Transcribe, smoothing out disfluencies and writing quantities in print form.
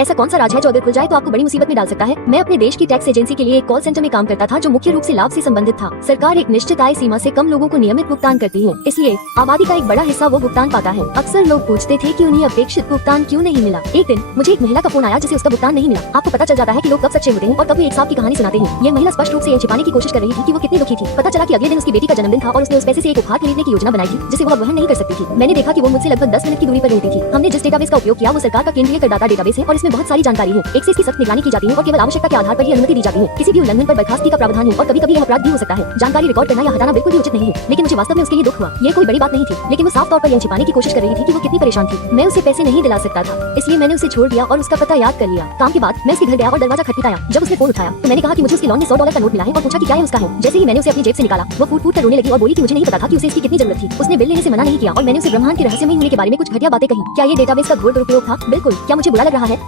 ऐसा कौन सा राज है जो अगर खुल जाए तो आपको बड़ी मुसीबत में डाल सकता है? मैं अपने देश की टैक्स एजेंसी के लिए एक कॉल सेंटर में काम करता था जो मुख्य रूप से लाभ से संबंधित था। सरकार एक निश्चित आय सीमा से कम लोगों को नियमित भुगतान करती है, इसलिए आबादी का एक बड़ा हिस्सा वो भुगतान पाता है। अक्सर लोग पूछते थे कि उन्हें अपेक्षित भुगतान क्यों नहीं मिला। एक दिन मुझे एक महिला का फोन आया जिसे उसका भुगतान नहीं मिला। आपको पता चल जाता है कि लोग कब सच्चे होते हैं और कब वे एक सांप की कहानी सुनाते हैं। ये महिला स्पष्ट रूप से ये छिपाने की कोशिश कर रही थी कि वो कितनी दुखी थी। पता चला कि अगले दिन उसकी बेटी का जन्मदिन था और उसने उस पैसे से एक उपहार खरीदने की योजना बनाई थी जिसे वो वहन नहीं कर सकती थी। मैंने देखा कि वो मुझसे लगभग 10 मिनट की दूरी पर रहती थी। हमने जिस डेटाबेस का उपयोग किया वो सरकार का केंद्रीय करदाता डेटाबेस है और इसमें बहुत सारी जानकारी है। एक से इसकी सख्त निगरानी की जाती है और केवल आवश्यकता के आधार पर ही अनुमति दी जाती है। किसी भी उल्लंघन पर बर्खास्तगी का प्रावधान है और कभी-कभी यह अपराध भी हो सकता है। जानकारी रिकॉर्ड करना या हटाना बिल्कुल भी उचित नहीं है, लेकिन मुझे वास्तव में उसके लिए दुख हुआ। ये कोई बड़ी बात नहीं थी, लेकिन वो साफ तौर पर यह छिपाने की कोशिश कर रही थी कि वो कितनी परेशान थी। मैं उसे पैसे नहीं दिला सकता था, इसलिए मैंने उसे छोड़ दिया और उसका पता याद कर लिया। काम के बाद मैं उसके घर गया और दरवाजा खटखटाया। जब उसने फोन उठाया तो मैंने कहा कि मुझे उसके लॉन में $100 का नोट मिला है और पूछा कि क्या है उसका है। जैसे ही मैंने उसे अपनी जेब से निकाला वो फूट-फूट कर रोने लगी और बोली कि मुझे नहीं पता था कि उसे इसकी कितनी जरूरत थी। उसने बिल लेने से मना नहीं किया और मैंने उसे ब्रह्मांड के रहस्यमय होने के बारे में कुछ घटिया बातें कही। क्या ये डेटाबेस का घोर दुरुपयोग था? बिल्कुल। क्या मुझे बुरा लग रहा है?